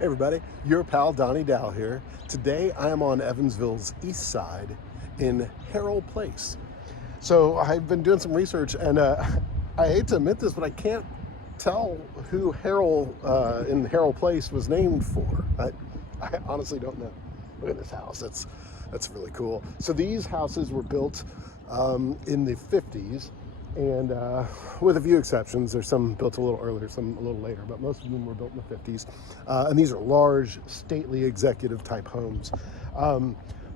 Hey everybody, your pal Donnie Dow here. Today I am on Evansville's east side in Harrell Place. So I've been doing some research and I hate to admit this, but I can't tell who Harrell in Harrell Place was named for. I honestly don't know. Look at this house, that's really cool. So these houses were built in the 50s. And with a few exceptions, there's some built a little earlier, some a little later, but most of them were built in the 50s. And these are large, stately, executive type homes.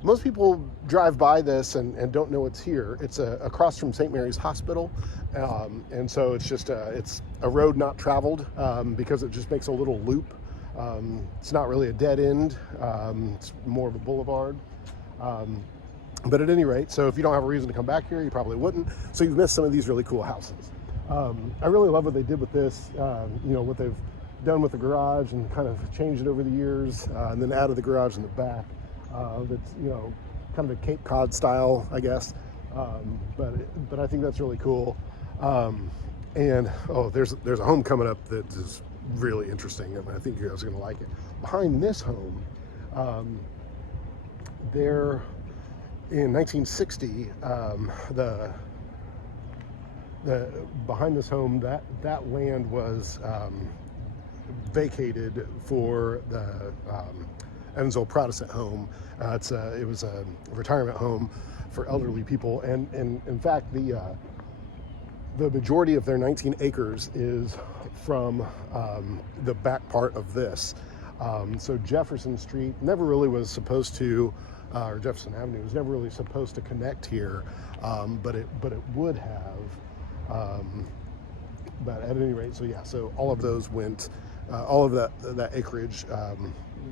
Most people drive by this and don't know it's here. It's across from St. Mary's Hospital. And so it's just it's a road not traveled because it just makes a little loop. It's not really a dead end. It's more of a boulevard. But at any rate, so if you don't have a reason to come back here, you probably wouldn't. So you've missed some of these really cool houses. I really love what they did with this, what they've done with the garage and kind of changed it over the years, and then added the garage in the back. That's, kind of a Cape Cod style, I guess. But I think that's really cool. There's a home coming up that is really interesting, and I think you guys are going to like it. Behind this home, in 1960, the behind this home, that land was vacated for the Evansville Protestant home. It was a retirement home for elderly people, and in fact, the majority of their 19 acres is from the back part of this. So Jefferson Street never really was supposed to, or Jefferson Avenue was never really supposed to connect here, but it would have. But at any rate, so all of those went, all of that acreage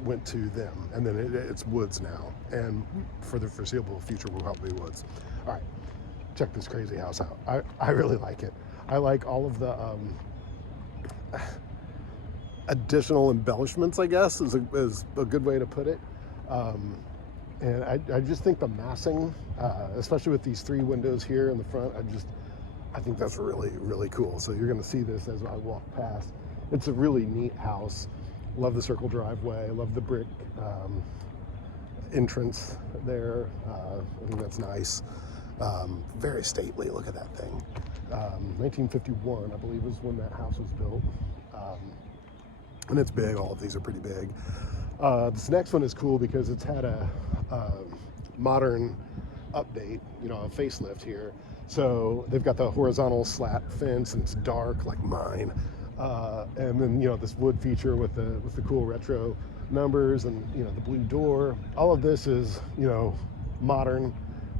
went to them, and then it's woods now, and for the foreseeable future will probably be woods. All right, check this crazy house out. I really like it. I like all of the additional embellishments, I guess, is a good way to put it. And I just think the massing, especially with these 3 windows here in the front, I think that's really, really cool. So you're going to see this as I walk past. It's a really neat house. Love the circle driveway. Love the brick entrance there. I think that's nice. Very stately. Look at that thing. 1951, I believe, is when that house was built. And it's big. All of these are pretty big. This next one is cool because it's had a modern update, a facelift here. So they've got the horizontal slat fence, and it's dark like mine. And then this wood feature with the cool retro numbers, and the blue door. All of this is modern,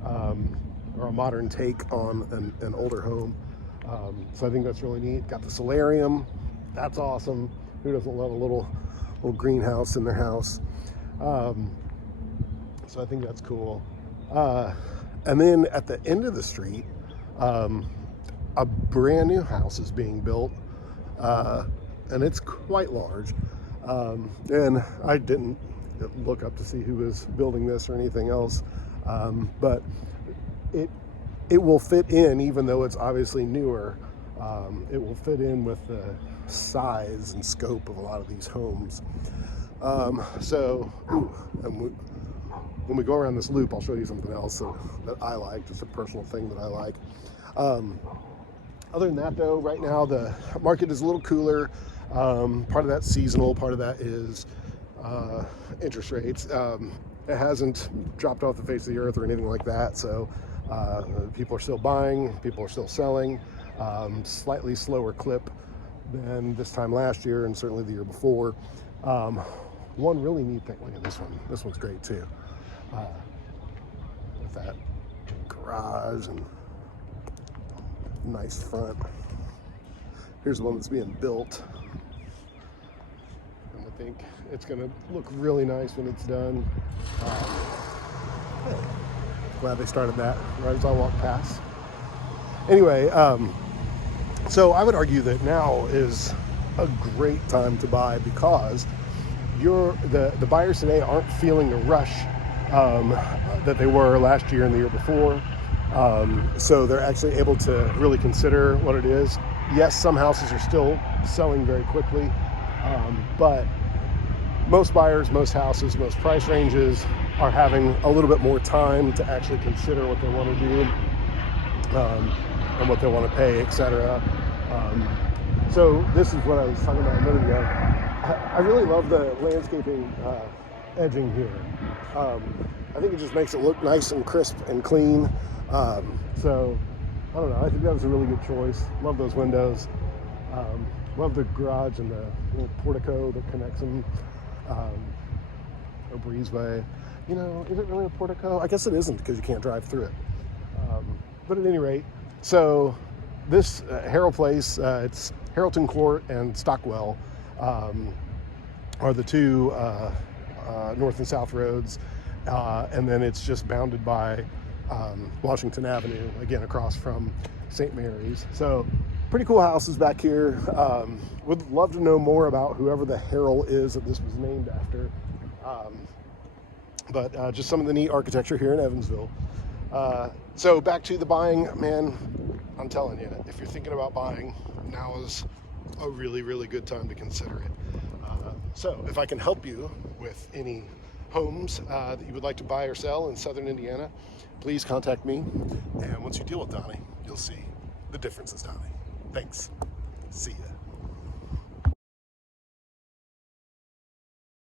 or a modern take on an older home. So I think that's really neat. Got the solarium. That's awesome. Who doesn't love a little greenhouse in their house? So I think that's cool. And then at the end of the street, a brand new house is being built, and it's quite large. And I didn't look up to see who was building this or anything else, but it will fit in, even though it's obviously newer. It will fit in with the size and scope of a lot of these homes. When we go around this loop, I'll show you something else that I like, just a personal thing that I like. Other than that, though, right now the market is a little cooler. Part of that's seasonal, part of that is interest rates. It hasn't dropped off the face of the earth or anything like that, so people are still buying, people are still selling. Slightly slower clip than this time last year, and certainly the year before. One really neat thing, look at this one. This one's great too. With that garage and nice front. Here's the one that's being built. And I think it's gonna look really nice when it's done. Glad they started that right as I walked past. Anyway, so I would argue that now is a great time to buy because the buyers today aren't feeling the rush that they were last year and the year before. So they're actually able to really consider what it is. Yes, some houses are still selling very quickly, but most buyers, most houses, most price ranges are having a little bit more time to actually consider what they want to do, and what they want to pay, etc. So this is what I was talking about a minute ago. I really love the landscaping edging here. I think it just makes it look nice and crisp and clean. So I don't know, I think that was a really good choice. Love those windows. Love the garage and the little portico that connects them. A breezeway. You know, is it really a portico? I guess it isn't because you can't drive through it. But at any rate, so this Harrell Place, it's Harrelton Court and Stockwell are the two north and south roads, and then it's just bounded by Washington Avenue, again across from St. Mary's. So pretty cool houses back here. Would love to know more about whoever the Harrell is that this was named after. But just some of the neat architecture here in Evansville. So back to the buying, man, I'm telling you, if you're thinking about buying, now is a really, really good time to consider it. So if I can help you with any homes that you would like to buy or sell in Southern Indiana, please contact me. And once you deal with Donnie, you'll see the difference is Donnie. Thanks. See ya.